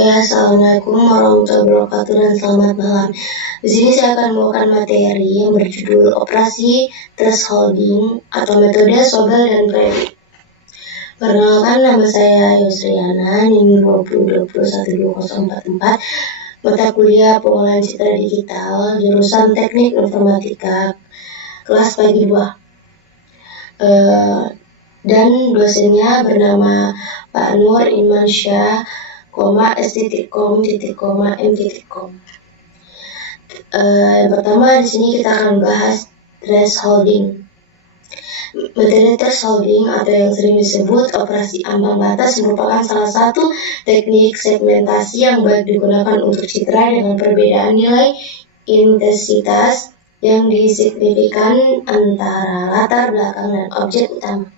Assalamualaikum warahmatullahi wabarakatuh dan selamat malam. Di sini saya akan membawakan materi yang berjudul Operasi Thresholding atau Metode Sobel dan Previt. Perkenalkan, nama saya Yusriana, NIM 20212044, mata kuliah Pengolahan Citra Digital, jurusan Teknik Informatika, kelas pagi 2. Dan dosennya bernama Pak Nur Imansyah, S.com, M.com. Yang pertama di sini kita akan bahas thresholding. Metode thresholding atau yang sering disebut operasi ambang batas merupakan salah satu teknik segmentasi yang baik digunakan untuk citra dengan perbedaan nilai intensitas yang signifikan antara latar belakang dan objek utama.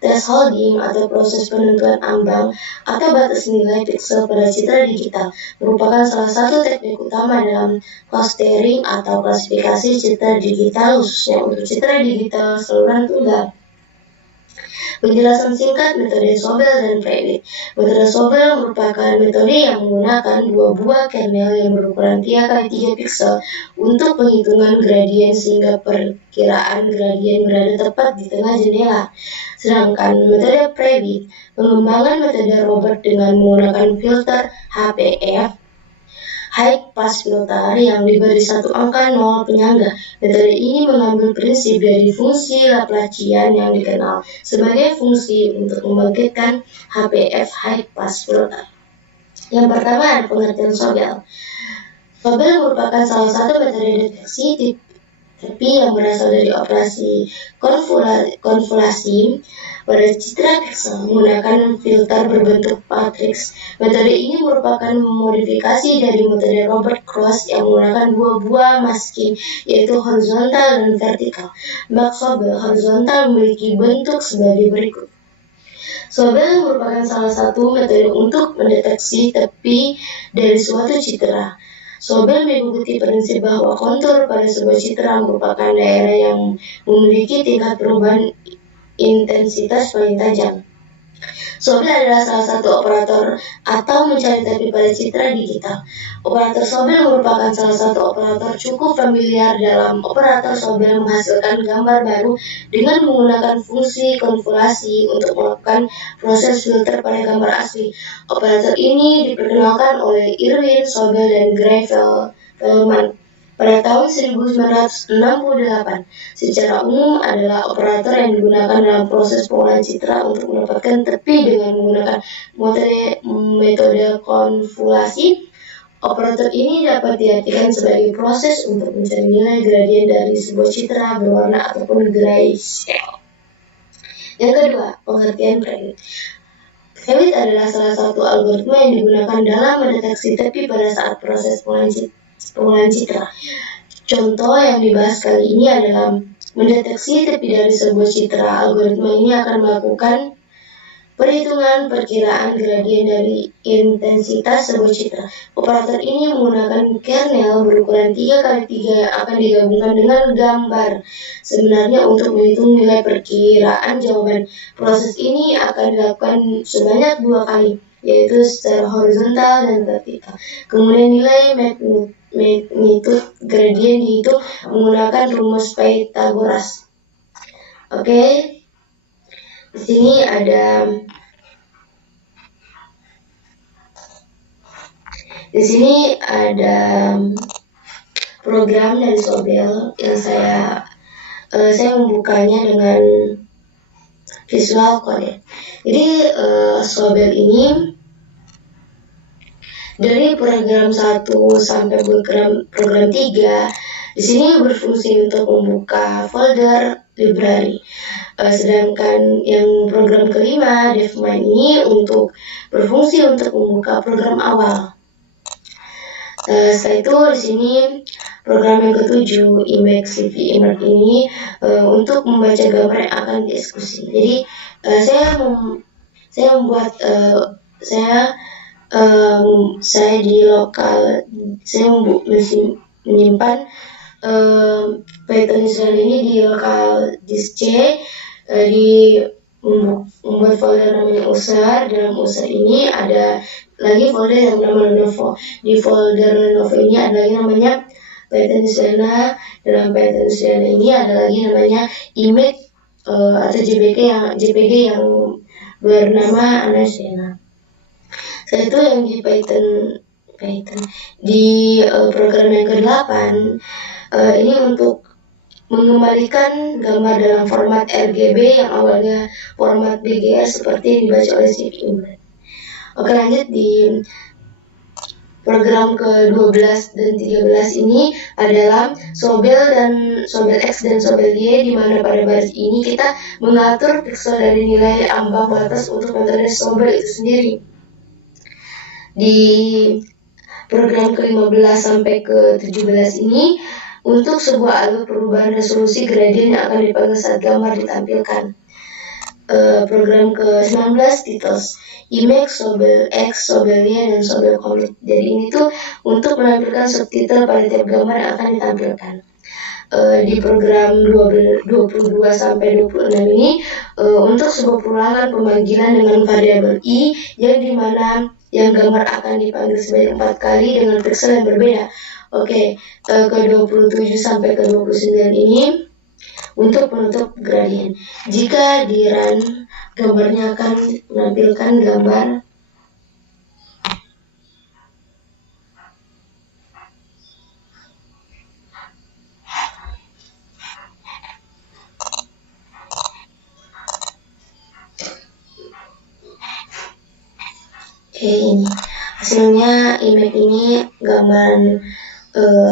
Thresholding atau proses penentuan ambang atau batas nilai piksel pada citra digital merupakan salah satu teknik utama dalam clustering atau klasifikasi citra digital, khususnya untuk citra digital saluran tunggal. Penjelasan singkat metode Sobel dan Previt. Metode Sobel merupakan metode yang menggunakan dua buah kernel yang berukuran 3x3 piksel untuk penghitungan gradien sehingga perkiraan gradien berada tepat di tengah jendela. Sedangkan metode Previt mengembangkan metode Robert dengan menggunakan filter HPF, High Pass Filter, yang diberi satu angka 0 penyangga. Metode ini mengambil prinsip dari fungsi Laplacian yang dikenal sebagai fungsi untuk membangkitkan HPF, High Pass Filter. Yang pertama ada pengertian Sobel. Sobel merupakan salah satu metode deteksi tapi yang berasal dari operasi konvolasi pada citra piksel menggunakan filter berbentuk matriks. Metode ini merupakan modifikasi dari metode Robert Cross yang menggunakan dua buah masking, yaitu horizontal dan vertikal. Bak Sobel horizontal memiliki bentuk sebagai berikut. Sobel merupakan salah satu metode untuk mendeteksi tepi dari suatu citra. Sobel mengikuti prinsip bahwa kontur pada sebuah citra merupakan daerah yang memiliki tingkat perubahan intensitas paling tajam. Sobel adalah salah satu operator atau mencari tepi pada citra digital. Operator Sobel merupakan salah satu operator cukup familiar. Dalam operator Sobel menghasilkan gambar baru dengan menggunakan fungsi konvolasi untuk melakukan proses filter pada gambar asli. Operator ini diperkenalkan oleh Irwin Sobel dan Gray Felman pada tahun 1968. Secara umum adalah operator yang digunakan dalam proses pengolahan citra untuk mendapatkan tepi dengan menggunakan metode konvolasi. Operator ini dapat diartikan sebagai proses untuk mencari nilai gradien dari sebuah citra berwarna ataupun grayscale. Yang kedua, pengertian Previt. Previt adalah salah satu algoritma yang digunakan dalam mendeteksi tepi pada saat proses pengolahan citra. Contoh yang dibahas kali ini adalah mendeteksi tepi dari sebuah citra. Algoritma ini akan melakukan perhitungan perkiraan gradien dari intensitas sebuah citra. Operator ini menggunakan kernel berukuran 3x3 yang akan digabungkan dengan gambar sebenarnya untuk menghitung nilai perkiraan jawaban. Proses ini akan dilakukan sebanyak 2 kali, yaitu secara horizontal dan vertikal. Kemudian nilai magnitude gradien dihitung menggunakan rumus Pythagoras. Oke. Di sini ada program dari Sobel yang saya membukanya dengan Visual Code. Jadi Sobel ini dari program 1 sampai program 3 di sini berfungsi untuk membuka folder library. Sedangkan yang program kelima, DevMind, ini berfungsi untuk membuka program awal. Setelah itu di sini program yang ketujuh, Image CV Emerge, ini untuk membaca gambar yang akan dieksekusi. Jadi saya di lokal, saya menyimpan Python Israel ini di lokal disk C di membuat folder namanya user. Dalam user ini ada lagi folder yang namanya Lenovo. Di folder Lenovo ini ada lagi namanya Python Siena. Dalam Python Siena ini ada lagi namanya image atau JPG yang bernama Anasiena. Saya itu yang di Python di program yang ke-8 ini untuk mengembalikan gambar dalam format RGB yang awalnya format BGR seperti yang dibaca oleh CV Imran. Oke, lanjut di program ke-12 dan 13 ini adalah Sobel X dan Sobel Y, di mana pada baris ini kita mengatur pixel dari nilai ambang batas untuk metode Sobel itu sendiri. Di program ke-15 sampai ke-17 ini untuk sebuah alur perubahan resolusi gradien yang akan dipanggil saat gambar ditampilkan. Program ke-19 titles image, Sobel X, Sobel Y, dan Sobel Commit. Jadi ini tuh untuk menampilkan subtitle pada tiap gambar yang akan ditampilkan. Di program 22 sampai 26 ini untuk sebuah perulangan pemanggilan dengan variabel i yang dimana yang gambar akan dipanggil sebanyak 4 kali dengan pixel yang berbeda. Oke, ke-27 sampai ke-29 ini untuk penutup gradien. Jika di run, gambarnya akan menampilkan gambar ini. Hasilnya image ini gambar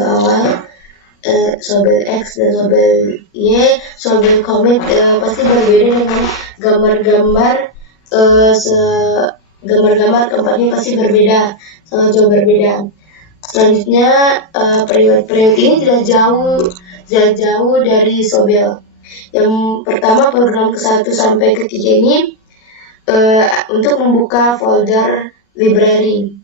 awal Sobel X dan Sobel Y, Sobel Commit pasti berbeda dengan gambar-gambar gambar-gambar keempat ini pasti berbeda, sangat jauh berbeda. Selanjutnya periode ini tidak jauh dari Sobel. Yang pertama program ke-1 sampai ke-3 ini untuk membuka folder library.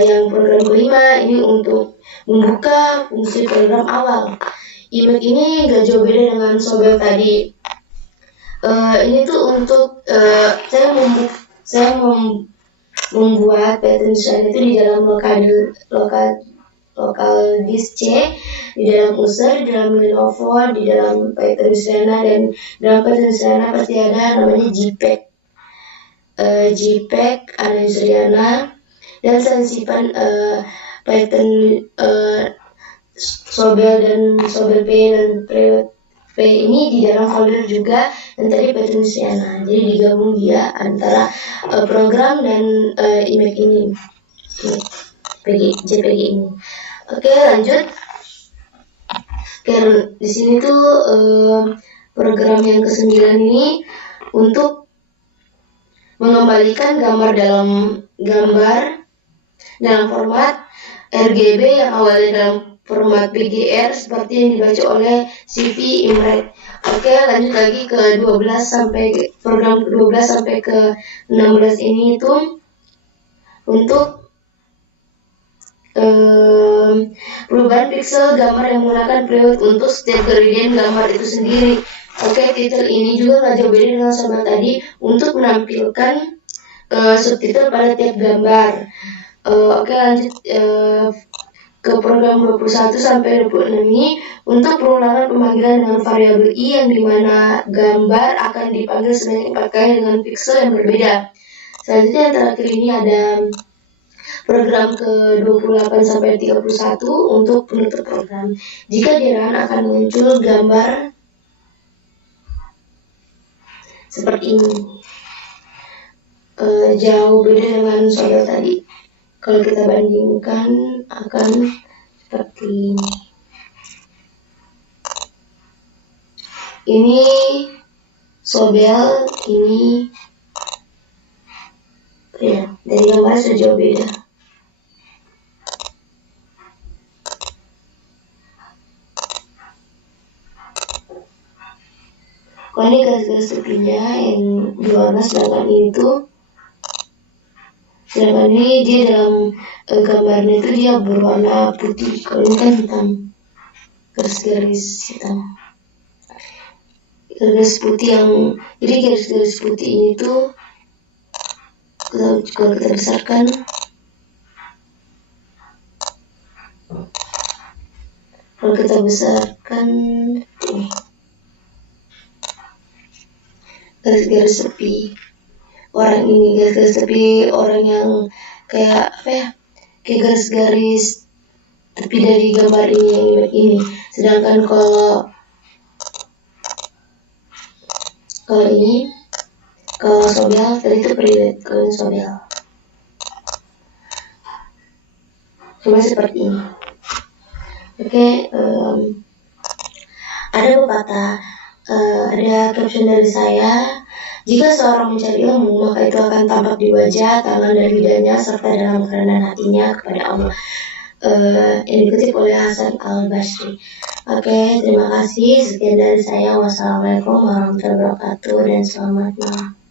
Yang program ke-5 ini untuk membuka fungsi program awal. Image ini gak jauh beda dengan Sobel tadi. Ini tuh untuk saya membuat Python Siena itu di dalam lokal disk C, di dalam user, di dalam Lenovo, di dalam Python Siena, dan dalam Python Siena pasti ada namanya JPEG. JPEG ada Siena, dan saya simpan Python Sobel dan Sobel P dan P ini di dalam folder juga dan tadi Python Siena. Jadi digabung dia antara program dan image ini, JPG ini. Oke, lanjut. Di sini tuh program yang ke-9 ini untuk mengembalikan gambar dalam format RGB yang awalnya dalam format BGR seperti yang dibaca oleh CV Imran. Oke, lanjut lagi ke 12 sampai program ke-12 sampai ke-16 ini itu untuk perubahan pixel gambar yang menggunakan periode untuk setiap gradien gambar itu sendiri. Oke, titel ini juga nggak jauh beda dengan sama tadi untuk menampilkan subtitle pada tiap gambar. Oke, lanjut ke program 21 sampai 26 ini untuk perulangan pemanggilan dengan variabel i yang dimana gambar akan dipanggil sebanyak 4 kali dengan pixel yang berbeda. Selanjutnya yang terakhir ini ada program ke-28 sampai 31 untuk penutup program. Jika di run akan muncul gambar seperti ini. Jauh beda dengan Sobel tadi. Kalau kita bandingkan akan seperti ini. Ini Sobel, ini ya, dari gambar sudah jauh beda. Kalau ini garis-garis tepinya yang diwarna, sedangkan ini tuh sedangkan ini dia dalam gambarnya itu dia berwarna putih, kalau ini kan hitam, garis-garis hitam. garis putih yang, jadi garis-garis putih ini tuh kalau kita besarkan, ini garis-garis tepi orang ini, garis-garis tepi orang yang kayak apa ya, kayak garis-garis tepi dari gambar ini yang ini. Sedangkan kalau ini, kalau Sobel tadi itu private, kalau ini Sobel cuma seperti ini. Oke, ada pepatah, ada caption dari saya. Jika seorang mencari ilmu, maka itu akan tampak di wajah, tangan, dan lidahnya, serta dalam kerendahan hatinya kepada Allah. Yang dikutip oleh Hasan Al-Basri. Oke, terima kasih. Sekian dari saya. Wassalamualaikum warahmatullahi wabarakatuh dan selamat malam.